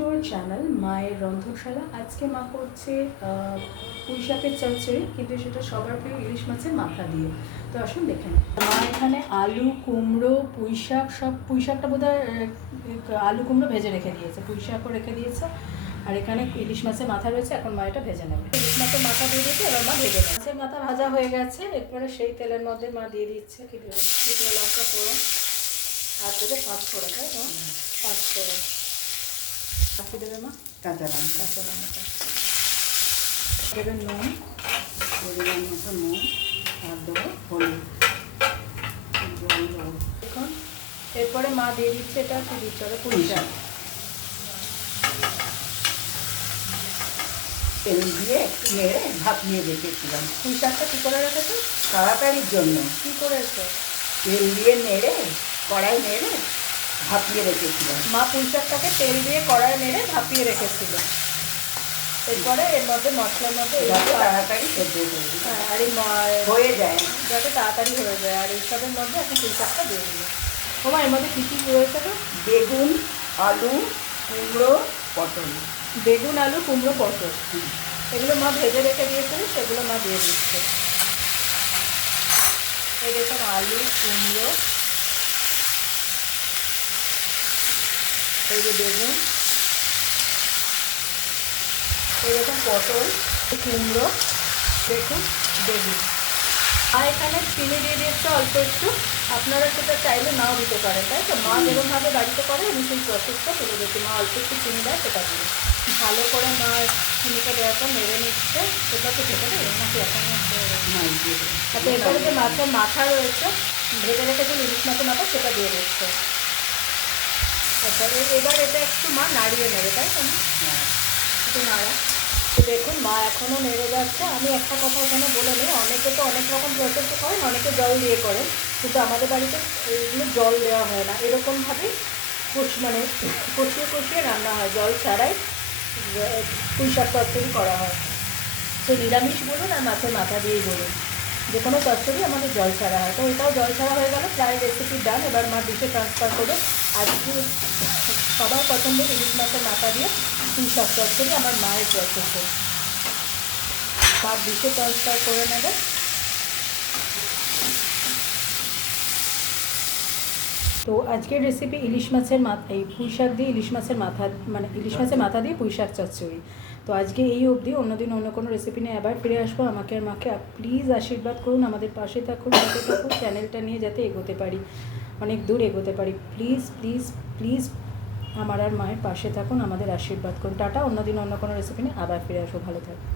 To our channel মায়ের রন্ধনশালা। আজকে মা করছে পুঁই শাকের চচ্চড়ি, কিন্তু সেটা সবার প্রিয় ইলিশ মাছের মাথা দিয়ে। তো আসুন দেখে নিই। মা এখানে আলু, কুমড়ো, পুঁই শাক, সব পুঁই শাকটা বোধহয় আলু কুমড়ো ভেজে রেখে দিয়েছে, পুঁই শাকও রেখে দিয়েছে, আর এখানে ইলিশ মাছের মাথা রয়েছে। এখন মা এটা ভেজে নেবে। ইলিশ মাছের মাথা দিয়ে দিয়েছে, এবার মা ভেজে নেবে। মাছের মাথা ভাজা হয়ে গেছে, এরপরে সেই তেলের মধ্যে মা দিয়ে দিচ্ছে কি দেবে, শুকনো লঙ্কা ফোড়ন, আর দেবে পাঁচ ফোড়ন, তাই তো পাঁচ ফোড়ন। বাকি দেবে মা কাঁচা লঙ্কা, কাঁচা লঙ্কা, দেবে নুন, পরিমাণ মতো নুন, আর দেবো হলুদ, জল দেবো। এখন এরপরে মা দিয়ে দিচ্ছে এটা কি দিচ্ছে হবে পুঁই শাক। তেল দিয়ে একটু নেড়ে ভাপিয়ে রেখেছিলাম পুঁই শাকটা কী করে রেখেছো? তাড়াতাড়ির জন্য। কী করেছো? তেল দিয়ে নেড়ে, কড়াই নেড়ে ভাপিয়ে রেখেছিলাম। মা পুঁই শাকটাকে তেল দিয়ে কড়াই নেড়ে ভাপিয়ে রেখেছিল। এরপরে এর মধ্যে মশলার মধ্যে যাতে তাড়াতাড়ি সেদ্ধ হ্যাঁ, আর এই হয়ে যায়, যাতে তাড়াতাড়ি হয়ে যায়। আর এইসবের মধ্যে এখন পুঁই শাকটা দিয়ে দিল। ওমা এর মধ্যে কী কী রয়েছে তো? বেগুন, আলু, কুমড়ো, পটল। বেগুন, আলু, কুমড়ো, পটল, এগুলো মা ভেজে রেখে দিয়েছিল, সেগুলো মা দিয়ে দিচ্ছে। এই দেখুন আলু, কুমড়ো, এই যে বেগুন, এই দেখুন পটল, কুমড়ো, দেখুন বেগুন। আর এখানে চিনি দিয়ে দিচ্ছে অল্প একটু, আপনারা সেটা চাইলে নাও দিতে পারেন, তাই তো? মা যেরকমভাবে বাড়িতে করে আমি সেই প্রসেসটা তুলে দিচ্ছি। মা অল্প একটু চিনি দেয়, সেটা দিয়ে ভালো করে মা চিনিটা দেওয়ার পর নেড়ে নিচ্ছে। সেটা তো খেতে দেবে নাকি এখন? আচ্ছা, এরপরে যে মাছের মাথা রয়েছে, ভেজে রেখেছে ইলিশ মাছের মাথা, সেটা দিয়ে দিচ্ছে। আচ্ছা, এবার এটা একটু মা নাড়িয়ে নেবে, তাই তো? একটু নাড়া। তো দেখুন মা এখনও নেড়ে যাচ্ছে। আমি একটা কথা এখানে বলে নিই, অনেকে তো অনেক রকম প্রসেসে করেন, অনেকে জল দিয়ে করেন, কিন্তু আমাদের বাড়িতে এইগুলো জল দেওয়া হয় না। এরকমভাবেই মানে কষিয়ে কষিয়ে রান্না হয়, জল ছাড়াই পুঁই শাক চচ্চড়ি করা হয়। সে নিরামিষ বলুন আর মাছের মাথা দিয়েই বলুন, যে কোনো চচ্চড়ি আমাদের জল ছাড়া হয়। তো এটাও জল ছাড়া হয়ে গেল, প্রায় রেসিপি ডান। এবার মা ডিশে ট্রান্সফার করে। আজকে সবার পছন্দের ইলিশ মাছের মাথা দিয়ে পুঁই শাক চচ্চড়ি আমার মায়ের প্রসেসে মা ডিশে ট্রান্সফার করে নেবে। তো আজকের রেসিপি ইলিশ মাছের মাথা, এই পুঁই শাক দিয়ে ইলিশ মাছের মাথা, মানে ইলিশ মাছের মাথা দিয়ে পুঁই শাক চচ্চড়ি। তো আজকে এই অবধি, অন্যদিন অন্য কোনো রেসিপি নিয়ে আবার ফিরে আসবো। আমাকে আর মাকে প্লিজ আশীর্বাদ করুন, আমাদের পাশে থাকুন, সাথে থাকুন, চ্যানেলটা নিয়ে যাতে এগোতে পারি, অনেক দূর এগোতে পারি। প্লিজ প্লিজ প্লিজ আমার আর মায়ের পাশে থাকুন, আমাদের আশীর্বাদ করুন। টাটা, অন্যদিন অন্য কোনো রেসিপি নিয়ে আবার ফিরে আসবো। ভালো থাকুন।